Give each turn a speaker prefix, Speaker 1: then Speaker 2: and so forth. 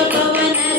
Speaker 1: you're going in.